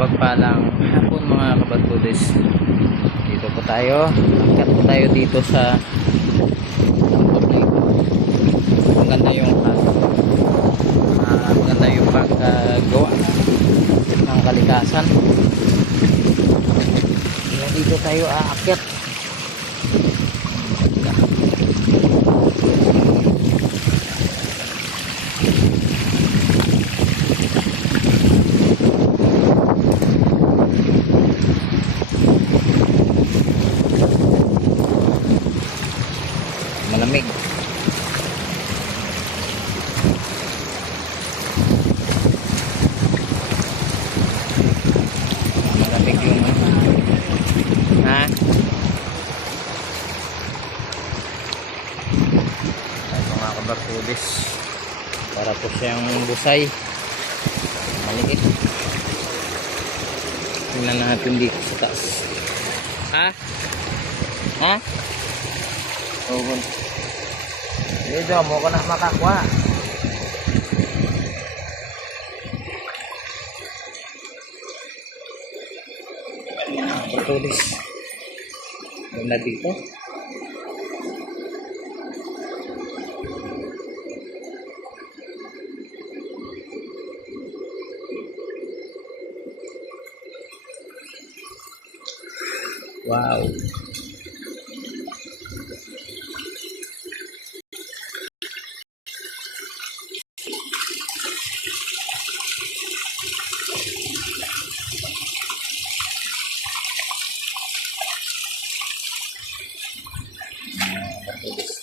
mapagpalang hapon mga kabatudis. Dito po tayo. Angkat po tayo dito sa na ito. Maganda yung uh, maganda yung paggawa ng kalikasan. Dito tayo aakyat. Malamig. Malamig yung ha? Ay, mga kabarkudis. Para po siyang busay. Maliit. Tingnan natin dito sa taas. Ha? Ha? Oo. Dito, mo ka na makakuha. Patulis. Ganda dito. Wow. Patulis.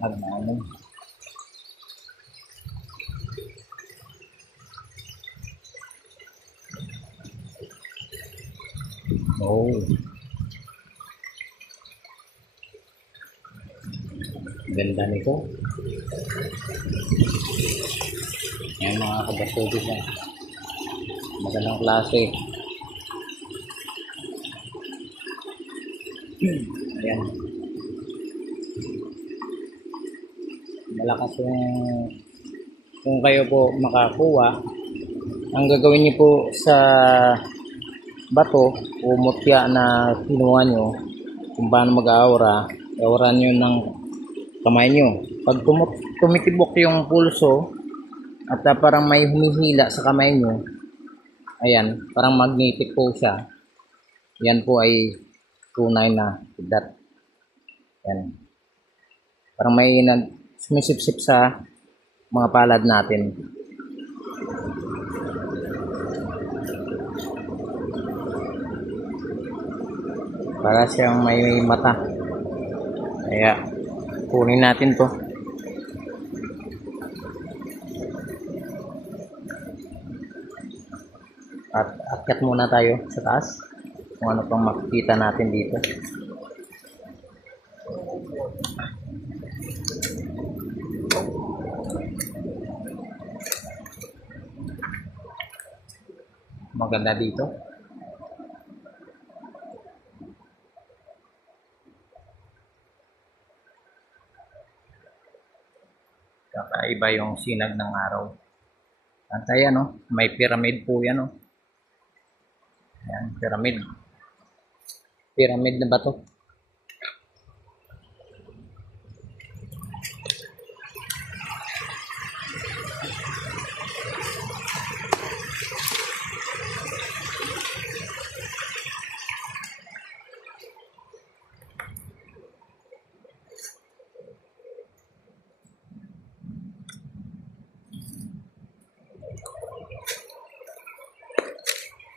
Parang may hag na ano. Oh. Ganda nito. Yan mga kabasubis na. Magandang klase. Ayan. Malakas yung kung kayo po makakuha ang gagawin niyo po sa bato o mutya na kinuha nyo kung paano mag-aura aura nyo ng kamay nyo pag tumitibok yung pulso at ah, parang may humihila sa kamay nyo ayan parang magnetic po siya. Yan po ay tunay na dat yan. Parang may nag sumisipsip sa mga palad natin. Para siyang may mata. Kaya, kunin natin to. At akyat muna tayo sa taas. Kung ano pang makikita natin dito. Maganda dito. Kakaiba yung sinag ng araw. At ayan, no? may pyramid po yan. No? Ayan, pyramid. Pyramid na ba to?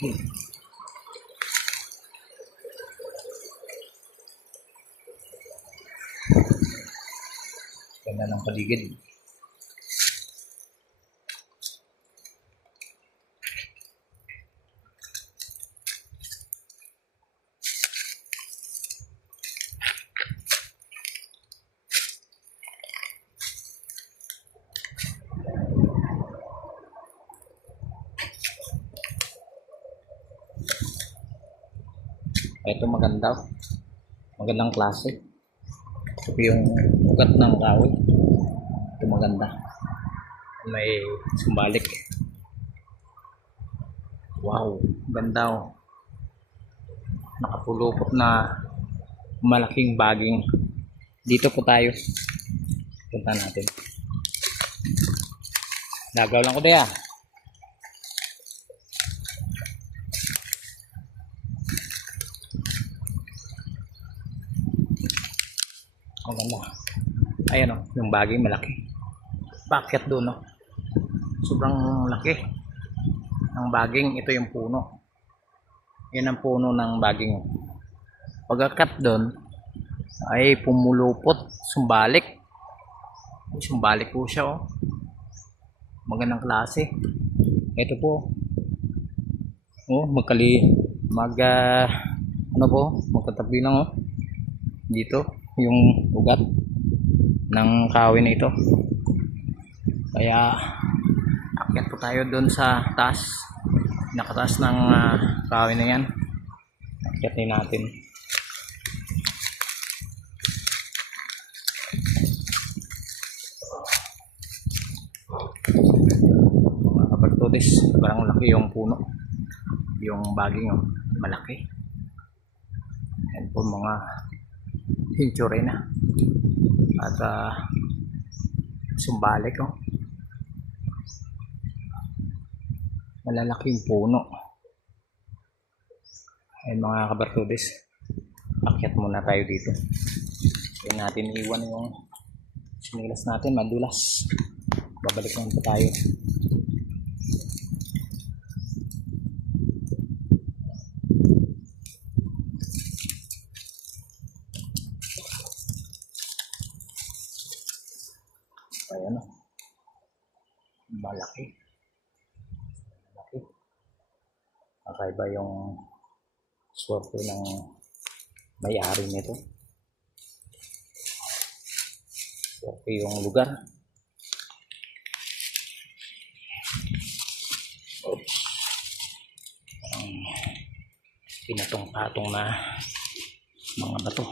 Ganda ng paligid. Ito maganda. Magandang klase. Ito yung ugat ng kahoy. Ito maganda. May sumbalik. Wow, ganda oh. Nakapulupot na malaking baging. Dito po tayo. Punta natin. Nagaw lang ko daya. Ang ganda. Ayan o, yung bagay malaki. Bakit doon o? Sobrang laki. Ang baging, ito yung puno. Yan ang puno ng baging. Pagkakat doon, ay pumulupot, sumbalik. Sumbalik po siya oh. Magandang klase. Ito po. Oh, magkali mag ah, ano po, magkatabi lang oh. Dito yung ugat ng kahoy na ito. Kaya akyat po tayo doon sa taas. Nakataas ng ah, kahoy na yan. Akyatin natin. Mga kabartodes, parang laki yung puno. Yung baging oh, malaki. Yan po mga hinture na. At ah, sumbalik oh. Malalaking puno. Ayun mga kabartudes. Akyat muna tayo dito. Hindi natin iwan yung sinilas natin, madulas. Babalik naman po tayo. Malaki. Malaki. Kakaiba yung swerte ng may-ari nito. Swerte yung lugar. Oops. Pinatong-patong na mga bato.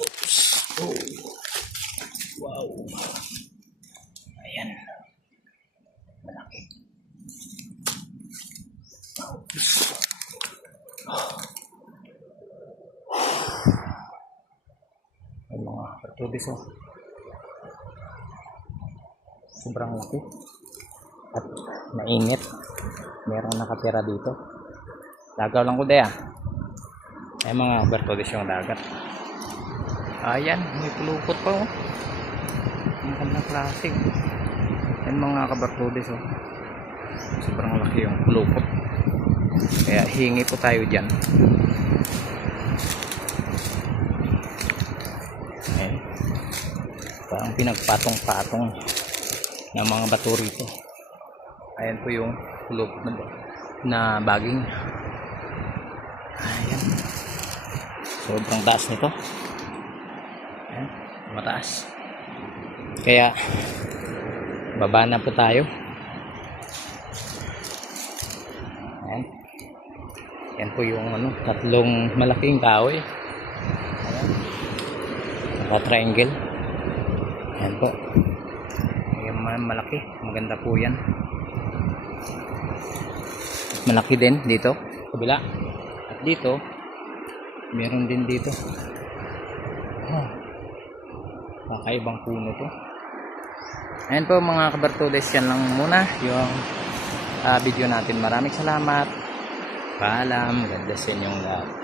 Oops. Oh. Kartudis oh. Sobrang laki. At mainit. Merong nakatira dito. Lagaw lang ko daya. Ay mga bertodis yung dagat. Ayan, may pulupot pa oh. Ang gandang klase. Yan mga kabartudes oh. Sobrang laki yung pulupot. Kaya hingi po tayo dyan. Parang pinagpatong-patong ng mga bato rito. Ayan po yung pulupot na, na baging. Ayan. Sobrang taas nito. Ayan, mataas. Kaya, baba na po tayo. Ayan. Yan po yung ano, tatlong malaking kahoy. Ayan. Naka-triangle. Ayan po. Ayan, ma- malaki. Maganda po yan. Malaki din dito. Kabila. At dito, meron din dito. Oh. Kakaibang puno to. Ayan po mga kabartudes, yan lang muna yung ah, video natin. Maraming salamat. Paalam. Ganda sa inyong lahat.